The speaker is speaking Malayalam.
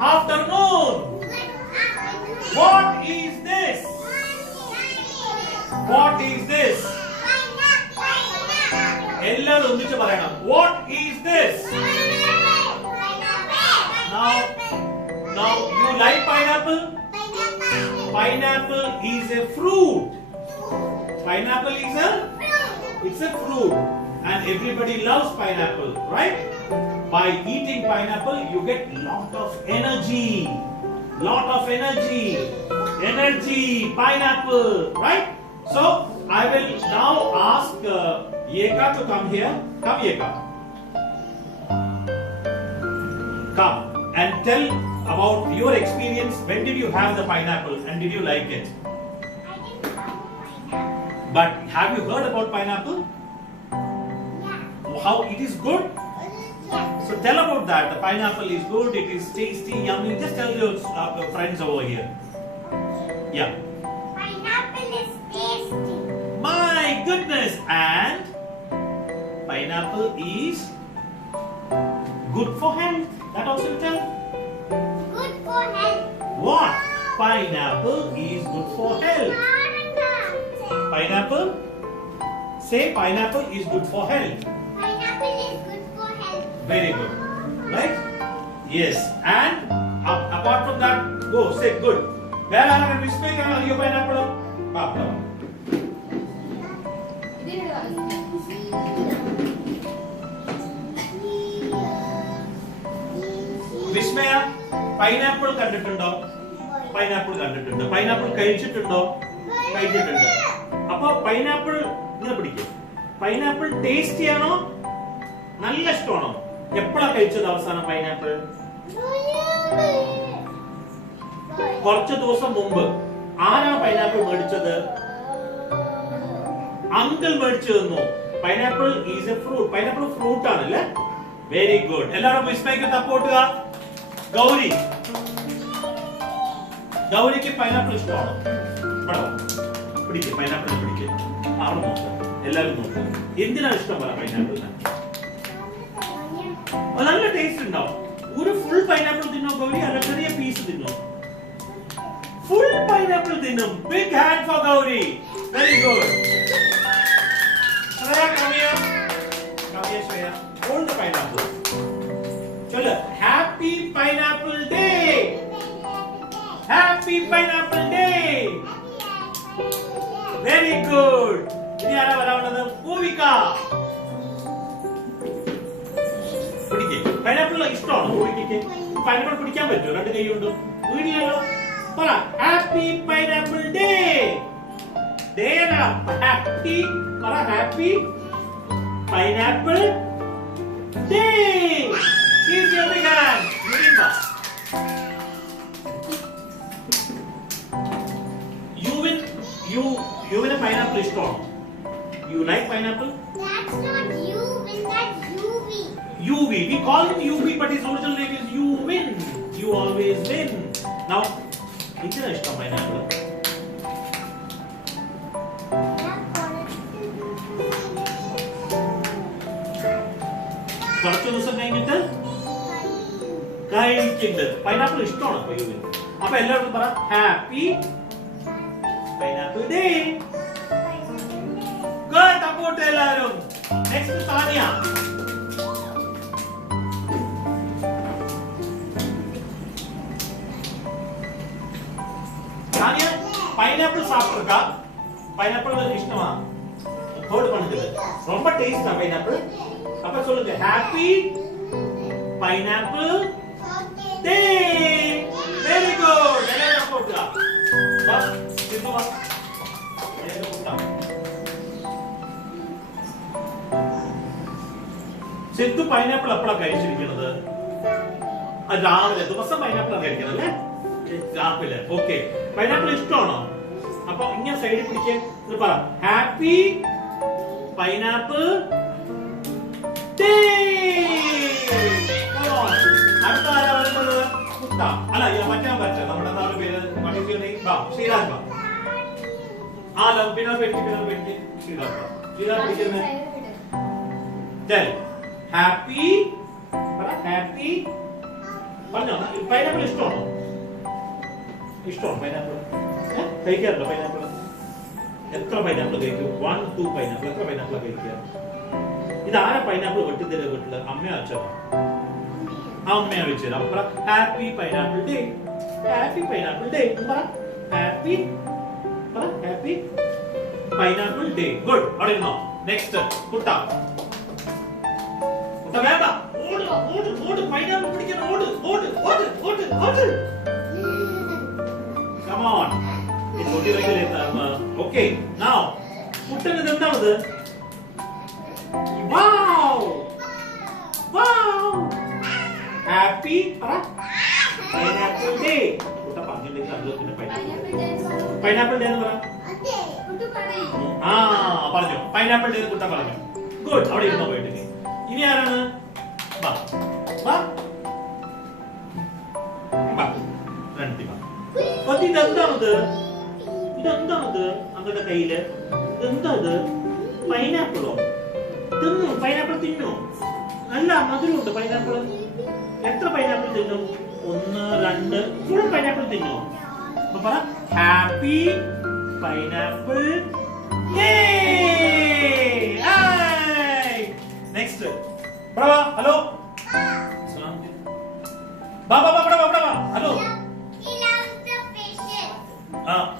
Afternoon. What is this? What is this? എല്ലാവരും ഒന്നിച്ച് പറയണം. What is this? Now you like pineapple? Pineapple is a fruit. Pineapple is it's a fruit, and everybody loves pineapple, right? By eating pineapple, you get lot of energy. Energy, pineapple, right? So I will now ask Yeka to come here. Come, Yeka. Come and tell about your experience. When did you have the pineapple and did you like it? But have you heard about pineapple? How it is good? So tell about that. The pineapple is good. It is tasty, yummy. Just tell your friends over here. Yeah. Pineapple is tasty. My goodness. And pineapple is good for health. That also you tell. Good for health. What? Pineapple is good for health. Pineapple? Say pineapple is good for health. Pineapple is good for health. Very good. Right? Yes. And apart from that, go say good. Where are you speaking? Are you pineapple? Papa. Vismaya pineapple കണ്ടിട്ടുണ്ടോ? പൈനാപ്പിൾ കണ്ടിട്ടുണ്ട്. പൈനാപ്പിൾ കഴിച്ചിട്ടുണ്ടോ? കഴിച്ചിട്ടുണ്ട്. അപ്പൊ പൈനാപ്പിൾ ഇങ്ങനെ പിടിക്കും. പൈനാപ്പിൾ ടേസ്റ്റി ആണോ? നല്ല ഇഷ്ടമാണോ? എപ്പോഴാ കഴിച്ചത് അവസാനം പൈനാപ്പിൾ? കുറച്ച് ദിവസം മുമ്പ്. ആരാ പൈനാപ്പിൾ മേടിച്ചത്? അങ്കിൾ മേടിച്ചു തന്നു. Pineapple is a fruit. Pineapple fruit ആണല്ലേ? Very good. എല്ലാവരും വിസ്മയ്ക്ക് സപ്പോർട്ടുക. ഗൗരി, ഗൗരിക്ക് പൈനാപ്പിൾ ഇഷ്ടമാണോ? പിടിക്കും. പൈനാപ്പിൾ പിടിക്കും. അവിടെ നോക്കാം. എല്ലാവരും നോക്കാം. എന്തിനാ ഇഷ്ടം പറ പൈനാപ്പിളിന്? നല്ല ടേസ്റ്റ് ഉണ്ടാവും. ഒരു ഫുൾ പൈനാപ്പിൾ തിന്നോ ഗൗരി? അല്ല ചെറിയ പീസ് തിന്നോ? ഫുൾ പൈനാപ്പിൾ തിന്നും. Big hand for Gauri. Very good. Come here. Come here, Shreya. Hold the pineapple. Chalo. Happy Pineapple Day. Happy Pineapple Day. Very good. ഇനി ആരാ വരാനുള്ളത്? ഭൂമിക. പിടിക്കേ. പൈനാപ്പിൾ ഇഷ്ടമാണോ ഭൂമികയ്ക്ക്? പൈനാപ്പിൾ പിടിക്കാൻ പറ്റുമോ? രണ്ട് കൈ കൊണ്ട് വീഡിയോ പറ. Happy pineapple day. Day happy പറ. Happy pineapple day. Please your big hand. You win a pineapple iഷ്ടമാണോ? You like pineapple? That's not you win, that's UV. UV. We call him UV, but his original name is You Win. You always win. Now, it's a iഷ്ടം pineapple. കുറച്ച് ദിവസം കഴിഞ്ഞിട്ട് കഴിക്കുന്നത്. പൈനാപ്പിൾ ഇഷ്ടമാണോ? അപ്പൊ യുവിൻ. അപ്പൊ എല്ലാവരും പറ ഹാപ്പി പൈനാപ്പിൾ ഡേ. ഗുഡ്. അപ്പോട്ട് എല്ലാവരും. നെക്സ്റ്റ് താനിയ. தானியா பைனாப்பிள் சாப்பிட்டிருக்கா? பைனாப்பிள் இஷ்டமா? ஹோல்ட் பண்ணுது. ரொம்ப டேஸ்டா பைனாப்பிள்? அப்ப சொல்லுங்க happy pineapple day. Very good. எல்லாரும் போடுங்க. பஸ் சிந்து வா. எல்லாரும் போடுங்க. സിദ്ധു പൈനാപ്പിൾ എപ്പോഴാണ് കഴിച്ചിരിക്കുന്നത്? രാവിലെ. ദിവസം പൈനാപ്പിൾ ആണ് കഴിക്കുന്നത് രാവിലെ. ഓക്കെ. പൈനാപ്പിൾ ഇഷ്ടമാണോ? അപ്പൊ ഇങ്ങനെ സൈഡിൽ പിടിക്കേ. പറ ഹാപ്പി പൈനാപ്പിൾ ഡേ. അടുത്ത ആരാ വരുന്നത്? കുട്ട. അല്ല മറ്റാൻ പറ്റ. നമ്മുടെ നാല് പേര് ശ്രീരാജ്. പിന്നെ പേടിക്ക്. ശ്രീരാജ് പിടിക്കുന്നത്. Happy പറഞ്ഞോ പൈനാപ്പിൾ ഇഷ്ടമാണോ? ഇഷ്ടമാണോ പൈനാപ്പിൾ? കഴിക്കാറുണ്ടോ പൈനാപ്പിൾ? എത്ര പൈനാപ്പിൾ കഴിക്കും? 1 2 പൈനാപ്പിൾ. എത്ര പൈനാപ്പിൾ കഴിക്കുക? ഇതാരാ പൈനാപ്പിൾ വെട്ടിത്തര വീട്ടില്? അമ്മയോ അച്ഛനോ? അമ്മയാ വെച്ചത്. അപ്പ happy pineapple day. Happy pineapple day. Happy happy pineapple day. Good. അവിടെ ഇരുന്നോ. നെക്സ്റ്റ് കുട്ട. കുട്ട വേണ്ട. ഓട് ഓട് ഓട്. പൈനാപ്പിൾ പിടിക്കാൻ ഓട് ഓട് ഓട് ഓട് ഓട്. Come on. It's okay like okay. Now, കുട്ടന് എന്താണത്? Wow! Wow! Happy Pineapple Day. കുട്ട പറഞ്ഞില്ലെങ്കിൽ അത് പിന്നെ പൈനാപ്പിൾ ഡേ എന്ന് പറ. പറഞ്ഞു പൈനാപ്പിൾ ഡേ കുട്ട പറഞ്ഞു. ഗുഡ്. അവിടെ ഇരുന്നോ പോയിട്ട്. ഇനി ആരാണ്? വാ വാ വാ. രണ്ടി വാ. ഇതെന്താണത്? ഇതെന്താണത് അങ്ങയുടെ കയ്യില്? ഇതെന്താ ഇത്? പൈനാപ്പിളോ? തിന്നു. പൈനാപ്പിൾ തിന്നു. നല്ല മധുരമുണ്ട് പൈനാപ്പിൾ. എത്ര പൈനാപ്പിൾ തിന്നു? 1 2 ഫുൾ പൈനാപ്പിൾ തിന്നു. അപ്പൊ പറ ഹാപ്പി പൈനാപ്പിൾ ഡേ. നെക്സ്റ്റ്.